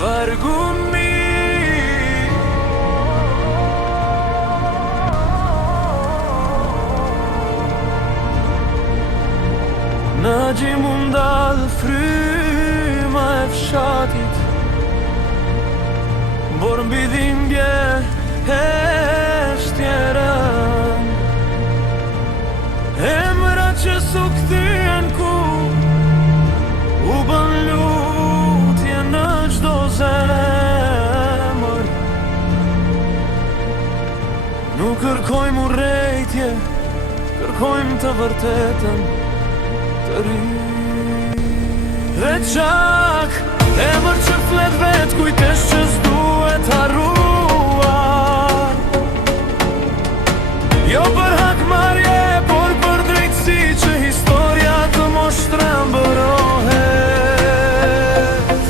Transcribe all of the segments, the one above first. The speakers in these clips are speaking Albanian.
vargumi. Në gjimundal fryma e fshatit, bor mbi dhimbje shtjerën, emra që su kthyen ku u bën lutje në çdo zemër. Nuk kërkojmë urrejtje, kërkojmë të vërtetën të ri. Dhe qak, emër që flet vet, kujtes që s'duhet harruar. Jo për hakmarrje, por për drejtësi, që historia të mos shtrembërohet.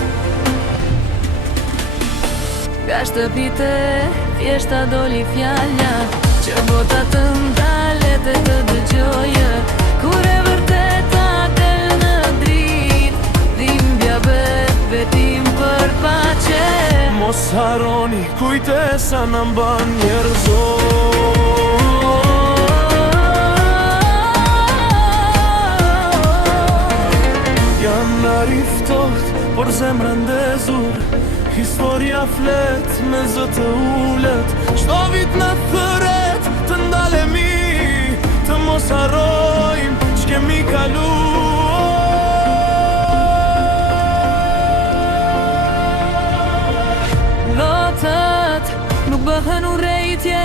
Nga shtëpite, thjeshta doli fjalla, që bota të ndalet e të dëgjojë. Kur e vërteta del në drit, dhimbja vetim për pace. Mos harroni, kujtesa në mban njerëzor. Janë riftoht, por zemra ndezur, historia flet me zë të ullet. Çdo vit në thëret të ndalemi, të mos harrojmë ç'kemi kaluar. Lotët nuk bëhen urrejtje,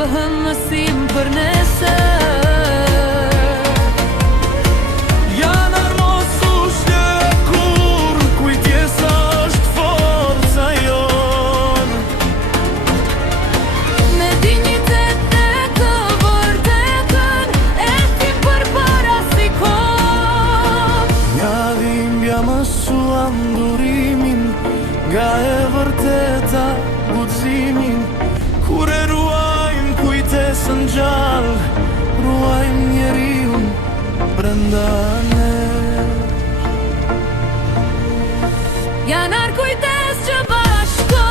bëhen mësim për nesër. Janë armosueshje kur kujtesa është forca jonë. Me dinjitet e të vërtetën, e tim përpara si kohë. Nga dhimbja mësuam durimin, nga e vërteta guximin. Kur e ruajmë kujtesën gjallë, ruajmë njeriun brenda nesh. Janë kujtes që bashko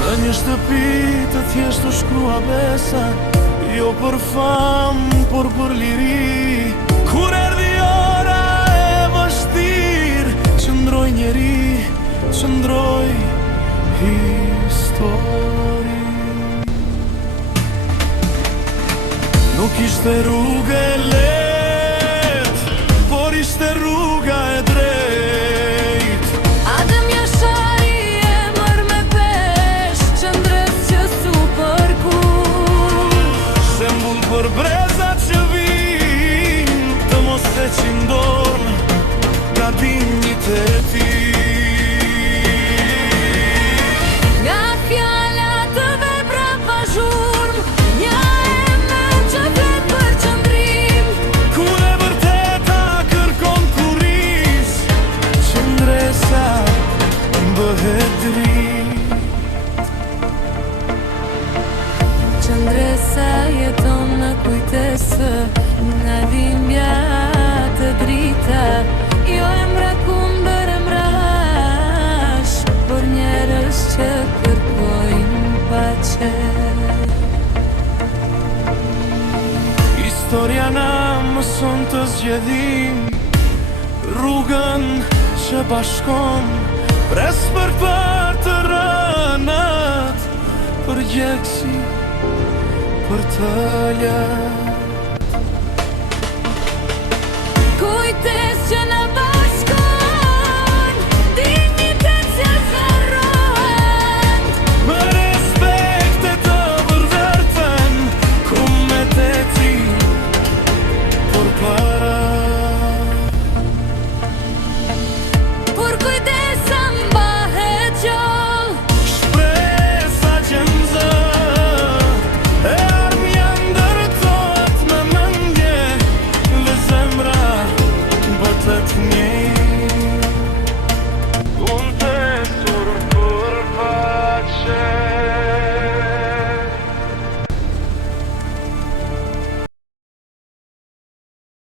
Në një shtëpi të thjeshtë u shkrua besa, jo për famë, por për liri. Kur erdhi ora e vështirë, qëndroj njeri, qëndroj histori. Nuk ishte rrugë e lehtë, por ishte rruga e drejtë. Adem Jashari emër me pesh, qëndrës që su përkush. Shembull për brezat që vinë, të mos e qindornë nga digniteti. Nga fjalla të vepra pa zhurmë, një emër që flet për qëndrim. Kur e vërteta kërkon kurriz, qëndresa bëhet dritë. Qëndresa jeton në kujtesë, nga dhimbja të drita. Jo emra kundër emrash, por njerëz që kërkojnë pace. Historia na mëson të zgjedhim rrugën që bashkon. Pres për të rënat, për gjekësi, për të ljarë.